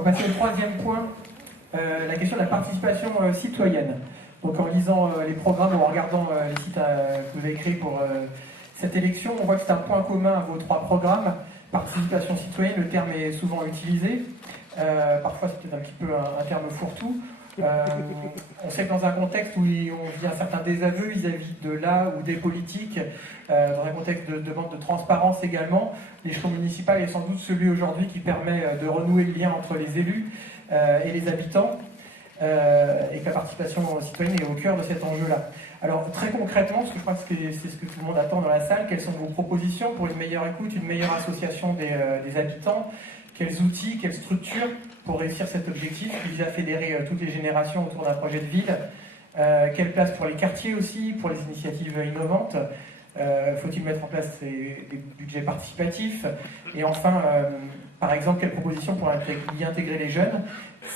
On va passer au troisième point, la question de la participation citoyenne. Donc en lisant les programmes ou en regardant les sites que vous avez créés pour cette élection, on voit que c'est un point commun à vos trois programmes. Participation citoyenne, le terme est souvent utilisé. Parfois c'est peut-être un petit peu un terme fourre-tout. On sait que dans un contexte où on vit un certain désaveu vis-à-vis de là ou des politiques, dans un contexte de demande de transparence également, l'échelon municipal est sans doute celui aujourd'hui qui permet de renouer le lien entre les élus et les habitants, et que la participation citoyenne est au cœur de cet enjeu-là. Alors très concrètement, parce que je crois que c'est ce que tout le monde attend dans la salle, quelles sont vos propositions pour une meilleure écoute, une meilleure association des habitants? Quels outils, quelles structures pour réussir cet objectif qui vise à fédérer toutes les générations autour d'un projet de ville? Quelle place pour les quartiers aussi, pour les initiatives innovantes? Faut-il mettre en place des budgets participatifs? Et enfin, par exemple, quelles propositions pour y intégrer les jeunes?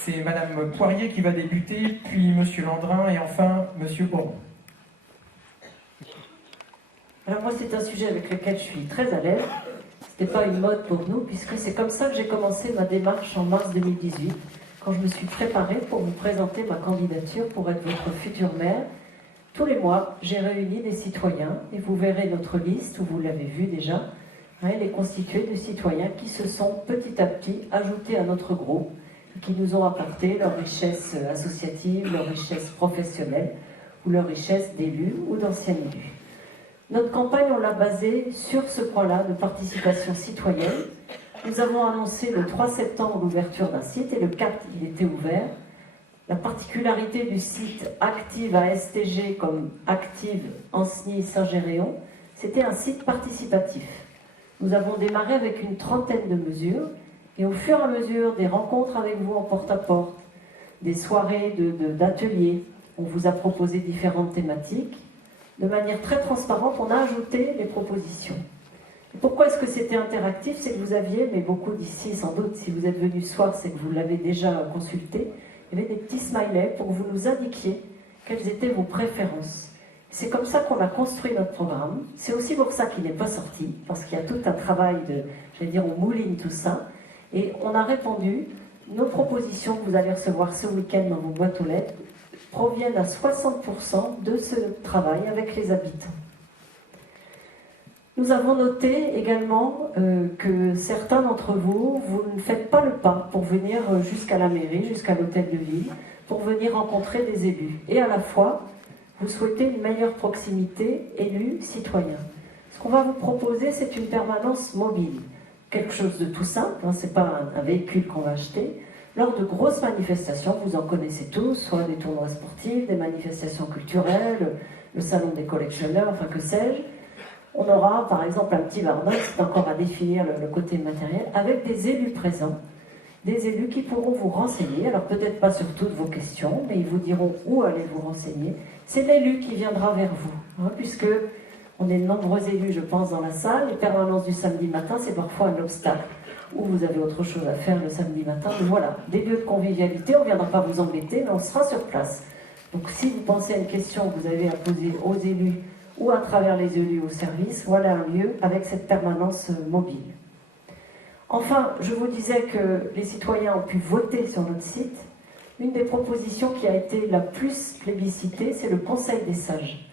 C'est Madame Poirier qui va débuter, puis Monsieur Landrin et enfin Monsieur Auron. Alors moi, c'est un sujet avec lequel je suis très à l'aise. Ce n'était pas une mode pour nous, puisque c'est comme ça que j'ai commencé ma démarche en mars 2018, quand je me suis préparée pour vous présenter ma candidature pour être votre futur maire. Tous les mois, j'ai réuni des citoyens, et vous verrez notre liste, où vous l'avez vu déjà. Elle est constituée de citoyens qui se sont petit à petit ajoutés à notre groupe, et qui nous ont apporté leur richesse associative, leur richesse professionnelle, ou leur richesse d'élus ou d'anciens élus. Notre campagne, on l'a basée sur ce point-là de participation citoyenne. Nous avons annoncé le 3 septembre l'ouverture d'un site et le 4, il était ouvert. La particularité du site Active à STG comme Active Ancenis-Saint-Géréon, c'était un site participatif. Nous avons démarré avec une trentaine de mesures et au fur et à mesure des rencontres avec vous en porte-à-porte, des soirées d'ateliers, on vous a proposé différentes thématiques. De manière très transparente, on a ajouté les propositions. Et pourquoi est-ce que c'était interactif? C'est que vous aviez, mais beaucoup d'ici sans doute, si vous êtes venus ce soir, c'est que vous l'avez déjà consulté, il y avait des petits smileys pour que vous nous indiquiez quelles étaient vos préférences. C'est comme ça qu'on a construit notre programme. C'est aussi pour ça qu'il n'est pas sorti, parce qu'il y a tout un travail on mouline tout ça. Et on a répondu, nos propositions que vous allez recevoir ce week-end dans vos boîtes aux lettres, proviennent à 60% de ce travail avec les habitants. Nous avons noté également que certains d'entre vous, vous ne faites pas le pas pour venir jusqu'à la mairie, jusqu'à l'hôtel de ville, pour venir rencontrer des élus. Et à la fois, vous souhaitez une meilleure proximité élus-citoyens. Ce qu'on va vous proposer, c'est une permanence mobile. Quelque chose de tout simple, ce n'est pas un véhicule qu'on va acheter. Lors de grosses manifestations, vous en connaissez tous, soit des tournois sportifs, des manifestations culturelles, le salon des collectionneurs, enfin que sais-je, on aura par exemple un petit jardin, c'est encore à définir le côté matériel, avec des élus présents, des élus qui pourront vous renseigner, alors peut-être pas sur toutes vos questions, mais ils vous diront où aller vous renseigner. C'est l'élu qui viendra vers vous, puisque on est de nombreux élus, je pense, dans la salle. Les permanences du samedi matin, c'est parfois un obstacle. Ou vous avez autre chose à faire le samedi matin. Mais voilà, des lieux de convivialité, on ne viendra pas vous embêter, mais on sera sur place. Donc si vous pensez à une question que vous avez à poser aux élus ou à travers les élus au service, voilà un lieu avec cette permanence mobile. Enfin, je vous disais que les citoyens ont pu voter sur notre site. Une des propositions qui a été la plus plébiscitée, c'est le Conseil des sages.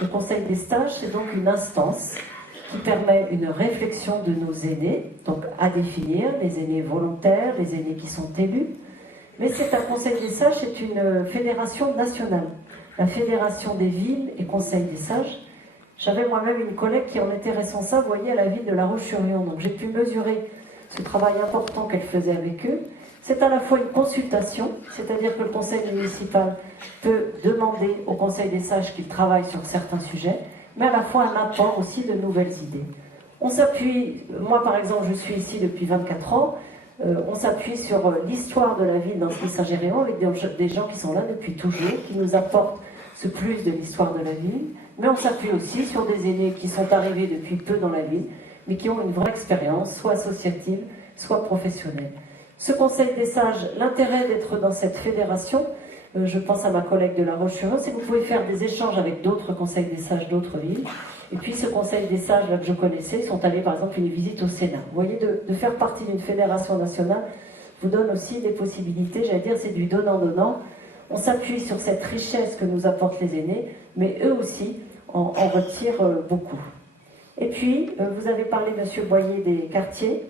Le Conseil des sages, c'est donc une instance qui permet une réflexion de nos aînés, donc à définir, les aînés volontaires, les aînés qui sont élus. Mais c'est un Conseil des sages, c'est une fédération nationale. La Fédération des villes et Conseil des sages. J'avais moi-même une collègue qui en était responsable, vous voyez, à la ville de La Roche-sur-Yon. Donc j'ai pu mesurer ce travail important qu'elle faisait avec eux. C'est à la fois une consultation, c'est-à-dire que le conseil municipal peut demander au Conseil des sages qu'il travaille sur certains sujets, mais à la fois un apport aussi de nouvelles idées. On s'appuie, moi par exemple, je suis ici depuis 24 ans, on s'appuie sur l'histoire de la ville d'Ancenis-Saint-Géréon avec des gens qui sont là depuis toujours, qui nous apportent ce plus de l'histoire de la ville, mais on s'appuie aussi sur des aînés qui sont arrivés depuis peu dans la ville, mais qui ont une vraie expérience, soit associative, soit professionnelle. Ce Conseil des sages, l'intérêt d'être dans cette fédération, je pense à ma collègue de La Roche-sur-Yon, c'est que vous pouvez faire des échanges avec d'autres conseils des sages d'autres villes. Et puis ce Conseil des sages là, que je connaissais, ils sont allés par exemple une visite au Sénat. Vous voyez, de faire partie d'une fédération nationale, vous donne aussi des possibilités, j'allais dire c'est du donnant-donnant. On s'appuie sur cette richesse que nous apportent les aînés, mais eux aussi en retirent beaucoup. Et puis, vous avez parlé, Monsieur Boyer, des quartiers.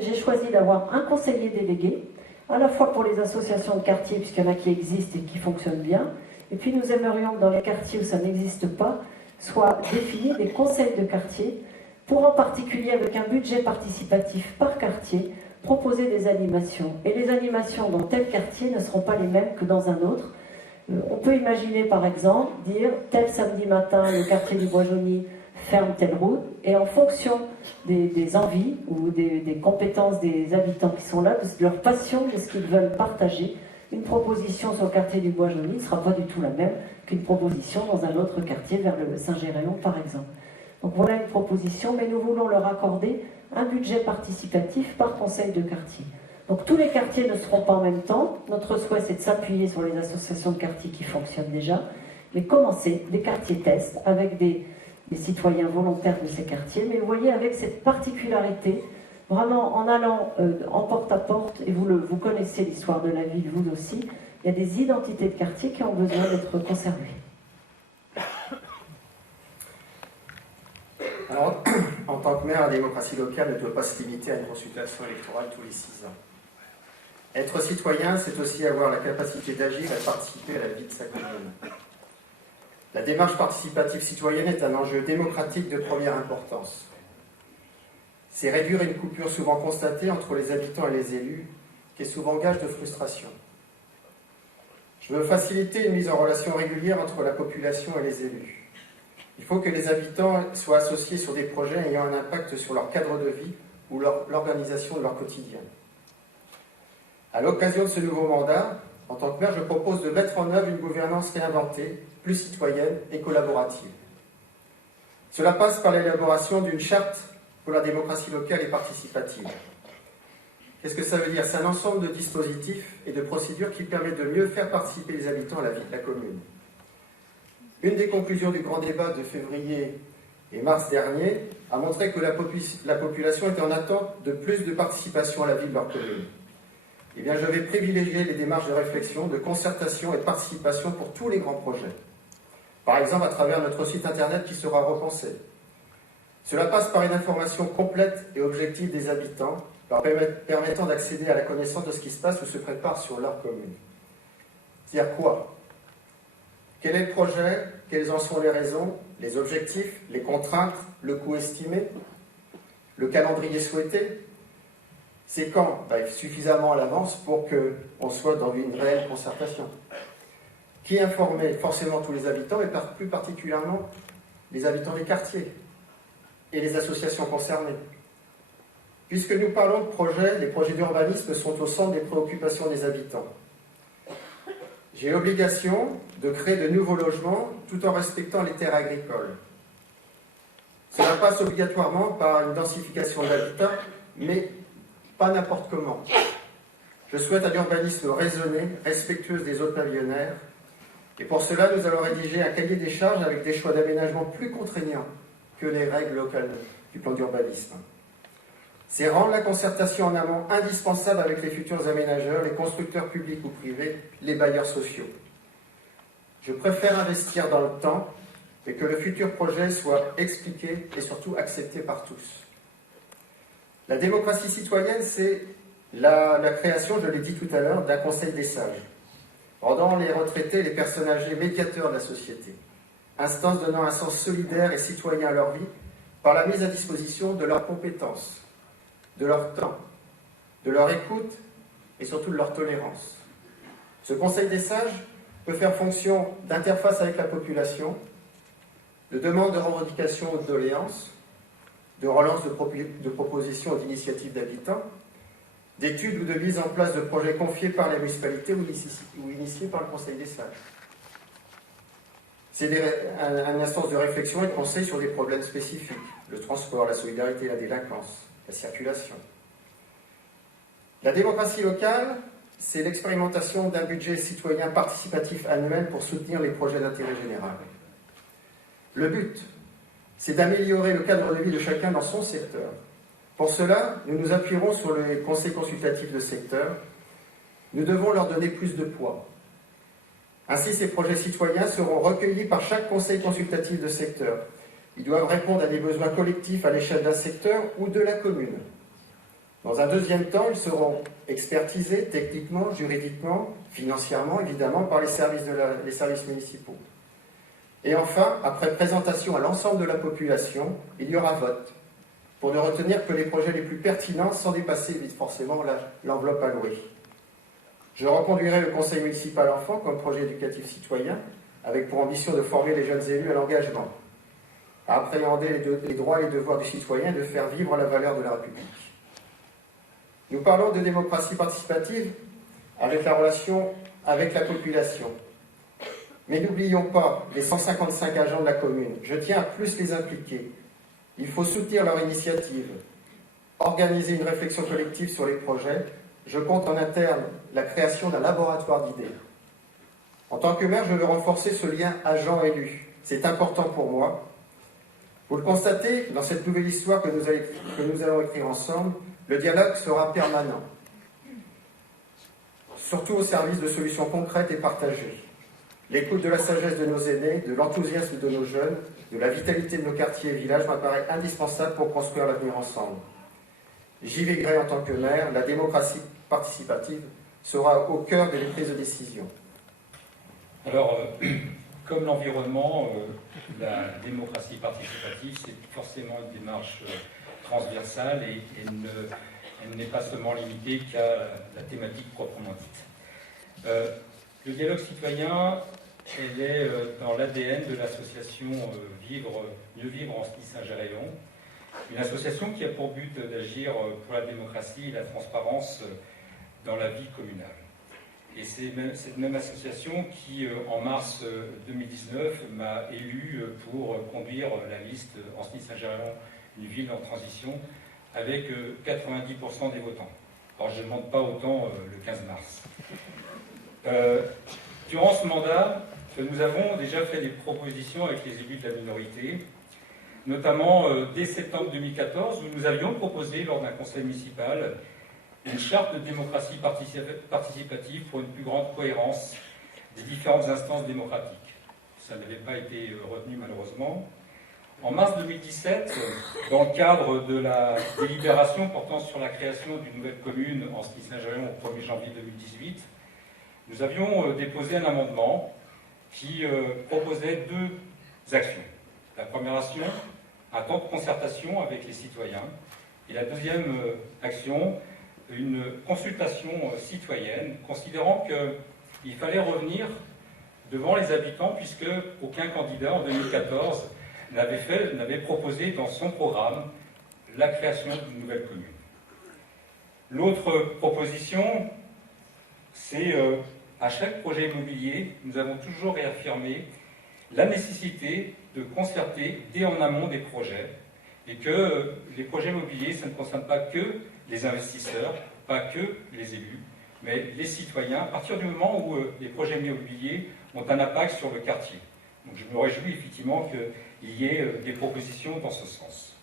J'ai choisi d'avoir un conseiller délégué, à la fois pour les associations de quartier, puisqu'il y en a qui existent et qui fonctionnent bien, et puis nous aimerions que dans les quartiers où ça n'existe pas, soient définis des conseils de quartier, pour en particulier avec un budget participatif par quartier, proposer des animations. Et les animations dans tel quartier ne seront pas les mêmes que dans un autre. On peut imaginer par exemple dire tel samedi matin le quartier du Bois-Jauny ferme telle route, et en fonction des envies ou des compétences des habitants qui sont là, de leur passion, de ce qu'ils veulent partager, une proposition sur le quartier du Bois-Jauny ne sera pas du tout la même qu'une proposition dans un autre quartier vers le Saint-Géréon par exemple. Donc voilà une proposition, mais nous voulons leur accorder un budget participatif par conseil de quartier. Donc tous les quartiers ne seront pas en même temps. Notre souhait, c'est de s'appuyer sur les associations de quartiers qui fonctionnent déjà, mais commencer des quartiers tests avec des citoyens volontaires de ces quartiers. Mais vous voyez, avec cette particularité, vraiment en allant en porte-à-porte, et vous connaissez l'histoire de la ville, vous aussi, il y a des identités de quartiers qui ont besoin d'être conservées. Alors, en tant que maire, la démocratie locale ne doit pas se limiter à une consultation électorale tous les 6 ans. Être citoyen, c'est aussi avoir la capacité d'agir et de participer à la vie de sa commune. La démarche participative citoyenne est un enjeu démocratique de première importance. C'est réduire une coupure souvent constatée entre les habitants et les élus, qui est souvent gage de frustration. Je veux faciliter une mise en relation régulière entre la population et les élus. Il faut que les habitants soient associés sur des projets ayant un impact sur leur cadre de vie ou l'organisation de leur quotidien. À l'occasion de ce nouveau mandat, en tant que maire, je propose de mettre en œuvre une gouvernance réinventée, plus citoyenne et collaborative. Cela passe par l'élaboration d'une charte pour la démocratie locale et participative. Qu'est-ce que ça veut dire? C'est un ensemble de dispositifs et de procédures qui permettent de mieux faire participer les habitants à la vie de la commune. Une des conclusions du grand débat de février et mars dernier a montré que la population était en attente de plus de participation à la vie de leur commune. Eh bien, je vais privilégier les démarches de réflexion, de concertation et de participation pour tous les grands projets. Par exemple, à travers notre site internet qui sera repensé. Cela passe par une information complète et objective des habitants, leur permettant d'accéder à la connaissance de ce qui se passe ou se prépare sur leur commune. C'est-à-dire quoi? Quel est le projet? Quelles en sont les raisons, les objectifs, les contraintes, le coût estimé, le calendrier souhaité? C'est quand? Suffisamment à l'avance pour qu'on soit dans une réelle concertation. Qui informer? Forcément tous les habitants, mais plus particulièrement les habitants des quartiers et les associations concernées. Puisque nous parlons de projets, les projets d'urbanisme sont au centre des préoccupations des habitants. J'ai l'obligation de créer de nouveaux logements tout en respectant les terres agricoles. Cela passe obligatoirement par une densification de l'habitat, mais pas n'importe comment. Je souhaite un urbanisme raisonné, respectueux des autres pavillonnaires, et pour cela, nous allons rédiger un cahier des charges avec des choix d'aménagement plus contraignants que les règles locales du plan d'urbanisme. C'est rendre la concertation en amont indispensable avec les futurs aménageurs, les constructeurs publics ou privés, les bailleurs sociaux. Je préfère investir dans le temps et que le futur projet soit expliqué et surtout accepté par tous. La démocratie citoyenne, c'est la création, je l'ai dit tout à l'heure, d'un conseil des sages, rendant les retraités, les personnes âgées médiateurs de la société, instance donnant un sens solidaire et citoyen à leur vie par la mise à disposition de leurs compétences, de leur temps, de leur écoute et surtout de leur tolérance. Ce conseil des sages peut faire fonction d'interface avec la population, de demande de revendications ou de doléances, de relance de propositions ou d'initiatives d'habitants, d'études ou de mise en place de projets confiés par la municipalité ou initiés par le conseil des sages. C'est une instance de réflexion et de conseil sur des problèmes spécifiques, le transport, la solidarité, la délinquance, la circulation. La démocratie locale, c'est l'expérimentation d'un budget citoyen participatif annuel pour soutenir les projets d'intérêt général. Le but, c'est d'améliorer le cadre de vie de chacun dans son secteur, Pour cela, nous nous appuierons sur les conseils consultatifs de secteur. Nous devons leur donner plus de poids. Ainsi, ces projets citoyens seront recueillis par chaque conseil consultatif de secteur. Ils doivent répondre à des besoins collectifs à l'échelle d'un secteur ou de la commune. Dans un deuxième temps, ils seront expertisés techniquement, juridiquement, financièrement, évidemment, par les services municipaux. Et enfin, après présentation à l'ensemble de la population, il y aura vote, pour ne retenir que les projets les plus pertinents sans dépasser forcément l'enveloppe allouée. Je reconduirai le conseil municipal enfant comme projet éducatif citoyen, avec pour ambition de former les jeunes élus à l'engagement, à appréhender les droits et les devoirs du citoyen et de faire vivre la valeur de la République. Nous parlons de démocratie participative avec la relation avec la population. Mais n'oublions pas les 155 agents de la commune. Je tiens à plus les impliquer. Il faut soutenir leur initiative, organiser une réflexion collective sur les projets. Je compte en interne la création d'un laboratoire d'idées. En tant que maire, je veux renforcer ce lien agent-élu. C'est important pour moi. Vous le constatez, dans cette nouvelle histoire que nous allons écrire ensemble, le dialogue sera permanent, surtout au service de solutions concrètes et partagées. L'écoute de la sagesse de nos aînés, de l'enthousiasme de nos jeunes, de la vitalité de nos quartiers et villages m'apparaît indispensable pour construire l'avenir ensemble. J'y veillerai en tant que maire, la démocratie participative sera au cœur des prises de décision. Alors, comme l'environnement, la démocratie participative, c'est forcément une démarche transversale et elle n'est pas seulement limitée qu'à la thématique proprement dite. Le dialogue citoyen, elle est dans l'ADN de l'association Mieux Vivre en Saint-Géréon, une association qui a pour but d'agir pour la démocratie et la transparence dans la vie communale. Et c'est cette même association qui, en mars 2019, m'a élu pour conduire la liste Ancenis-Saint-Géréon, une ville en transition, avec 90% des votants. Alors je ne demande pas autant le 15 mars. Durant ce mandat, nous avons déjà fait des propositions avec les élus de la minorité, notamment dès septembre 2014, où nous avions proposé lors d'un conseil municipal une charte de démocratie participative pour une plus grande cohérence des différentes instances démocratiques. Ça n'avait pas été retenu malheureusement. En mars 2017, dans le cadre de la délibération portant sur la création d'une nouvelle commune en Saint-Géréon au 1er janvier 2018, nous avions déposé un amendement qui proposait deux actions. La première action, un temps de concertation avec les citoyens, et la deuxième action, une consultation citoyenne, considérant qu'il fallait revenir devant les habitants, puisque aucun candidat en 2014 n'avait proposé dans son programme la création d'une nouvelle commune. L'autre proposition, c'est à chaque projet immobilier, nous avons toujours réaffirmé la nécessité de concerter dès en amont des projets, et que les projets immobiliers, ça ne concerne pas que les investisseurs, pas que les élus, mais les citoyens, à partir du moment où les projets immobiliers ont un impact sur le quartier. Donc je me réjouis effectivement qu'il y ait des propositions dans ce sens.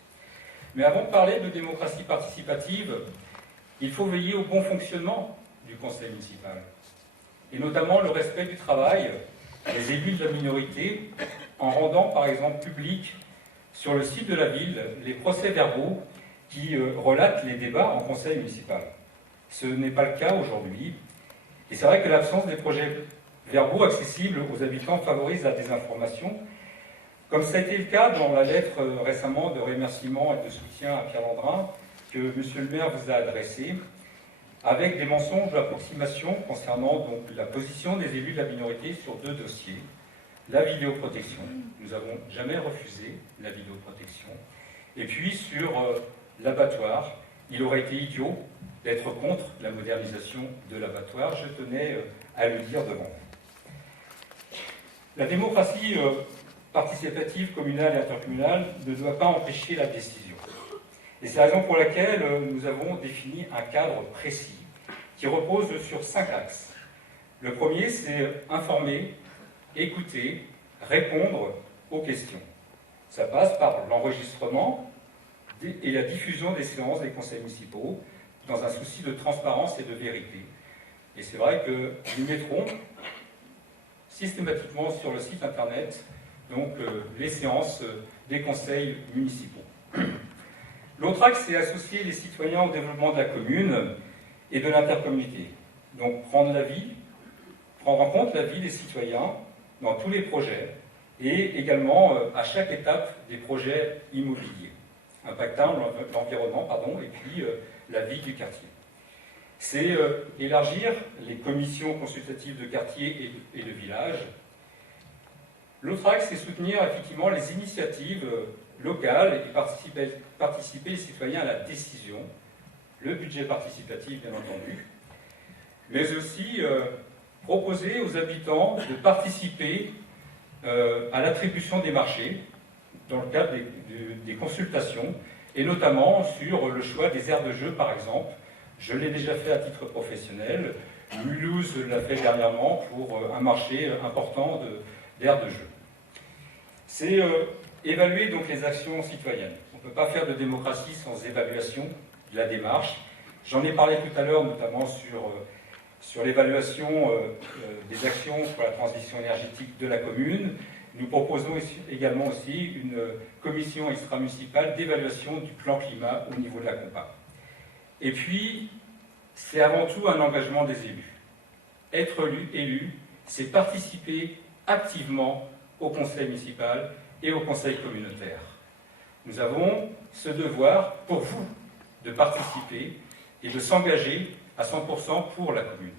Mais avant de parler de démocratie participative, il faut veiller au bon fonctionnement du conseil municipal, et notamment le respect du travail des élus de la minorité, en rendant par exemple public sur le site de la ville les procès-verbaux qui relatent les débats en conseil municipal. Ce n'est pas le cas aujourd'hui, et c'est vrai que l'absence des projets-verbaux accessibles aux habitants favorise la désinformation, comme ça a été le cas dans la lettre récemment de remerciement et de soutien à Pierre Landrin que M. le maire vous a adressée, avec des mensonges d'approximation concernant donc la position des élus de la minorité sur deux dossiers. La vidéoprotection, nous n'avons jamais refusé la vidéoprotection, et puis sur l'abattoir, il aurait été idiot d'être contre la modernisation de l'abattoir, je tenais à le dire devant vous. La démocratie participative communale et intercommunale ne doit pas empêcher la décision. Et c'est la raison pour laquelle nous avons défini un cadre précis qui repose sur 5 axes. Le premier, c'est informer, écouter, répondre aux questions. Ça passe par l'enregistrement et la diffusion des séances des conseils municipaux dans un souci de transparence et de vérité. Et c'est vrai que nous mettrons systématiquement sur le site internet donc, les séances des conseils municipaux. L'autre axe, c'est associer les citoyens au développement de la commune et de l'intercommunauté. Donc prendre en compte la vie des citoyens dans tous les projets et également à chaque étape des projets immobiliers, impactant l'environnement et puis la vie du quartier. C'est élargir les commissions consultatives de quartier et de village. L'autre axe, c'est soutenir effectivement les initiatives locales et participer les citoyens à la décision, le budget participatif bien entendu, mais aussi proposer aux habitants de participer à l'attribution des marchés dans le cadre des consultations, et notamment sur le choix des aires de jeu par exemple. Je l'ai déjà fait à titre professionnel, Mulhouse l'a fait dernièrement pour un marché important d'aires de jeu. C'est évaluer donc les actions citoyennes. On ne peut pas faire de démocratie sans évaluation de la démarche. J'en ai parlé tout à l'heure, notamment sur l'évaluation des actions pour la transition énergétique de la commune. Nous proposons également aussi une commission extra-municipale d'évaluation du plan climat au niveau de la Compa. Et puis, c'est avant tout un engagement des élus. Être élu, c'est participer activement au conseil municipal et au conseil communautaire. Nous avons ce devoir pour vous de participer et de s'engager à 100% pour la commune.